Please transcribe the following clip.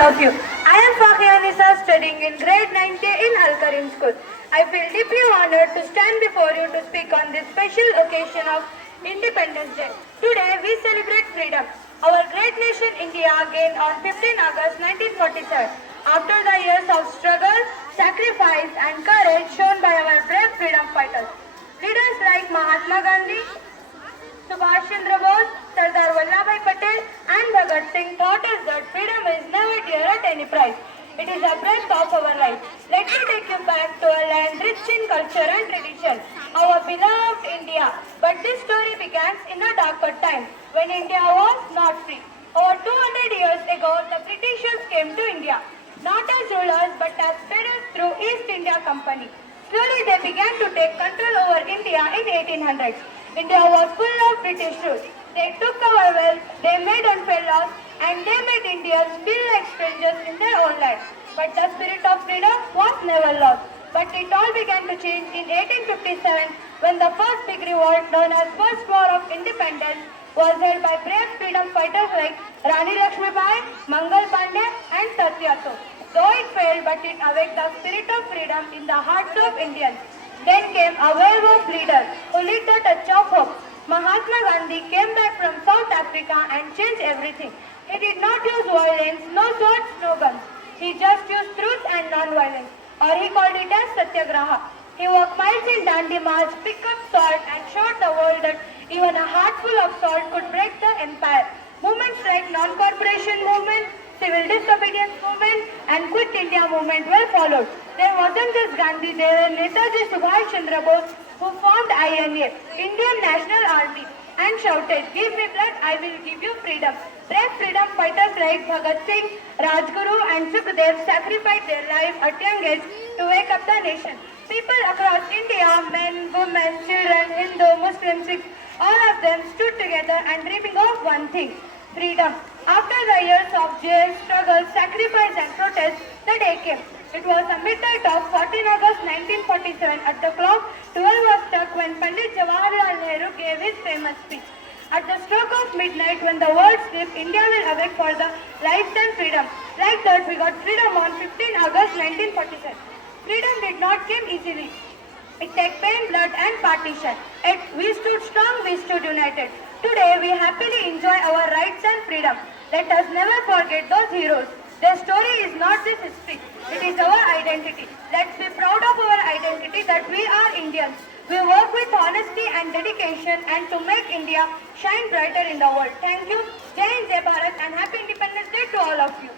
all of you. I am Fakhia Nisa studying in grade 9K in Al Karim School. I feel deeply honored to stand before you to speak on this special occasion of Independence Day. Today we celebrate freedom. Our great nation India gained on 15 August 1947. After the years of struggle, sacrifice and courage shown by our brave freedom fighters. Leaders like Mahatma Gandhi, Subhash Chandra Bose, Sardar Vallabhbhai Patel and Bhagat Singh taught us that freedom is never dear at any price. It is a breath of our life. Let me take you back to a land rich in culture and tradition, our beloved India. But this story begins in a darker time, when India was not free. Over 200 years ago, the Britishers came to India, not as rulers but as traders through East India Company. Slowly they began to take control over India in 1800s. India was full of British rule. They took our wealth, they made unfair laws, and they made Indians feel like strangers in their own land. But the spirit of freedom was never lost. But it all began to change in 1857 when the first big revolt, known as First War of Independence, was held by brave freedom fighters like Rani Lakshmibai, Mangal Pandey, and Satyato. Though it failed, but it awakened the spirit of freedom in the hearts of Indians. Then came a wave of leaders who lit a touch of hope. Mahatma Gandhi came back from South Africa and changed everything. He did not use violence, no swords, no guns. He just used truth and non-violence, or he called it as Satyagraha. He walked miles in Dandi March, picked up salt and showed the world that even a heartful of salt could break the empire. Movements like non-corporation movement, civil disobedience movement and Quit India movement were followed. There wasn't just Gandhi, there were Netaji Subhash Chandra Bose who formed INA, Indian National Army, and shouted, "Give me blood, I will give you freedom." Brave freedom fighters like Bhagat Singh, Rajguru and Sukhdev sacrificed their life at young age to wake up the nation. People across India, men, women, children, Hindu, Muslim, Sikhs, all of them stood together and dreaming of one thing, freedom. After the years of jail, struggle, sacrifice and protest, the day came. It was the midnight of 14 August 1947. At the clock, 12 was struck when Pandit Jawaharlal Nehru gave his famous speech. At the stroke of midnight, when the world sleeps, India will awake for the lifetime freedom. Like that, we got freedom on 15 August 1947. Freedom did not come easily. It took pain, blood and partition. Yet we stood strong, we stood united. Today we happily enjoy our rights and freedom. Let us never forget those heroes. Their story is not just history, it is our identity. Let's be proud of our identity that we are Indians. We work with honesty and dedication and to make India shine brighter in the world. Thank you. Jai Hind, Jai Bharat and Happy Independence Day to all of you.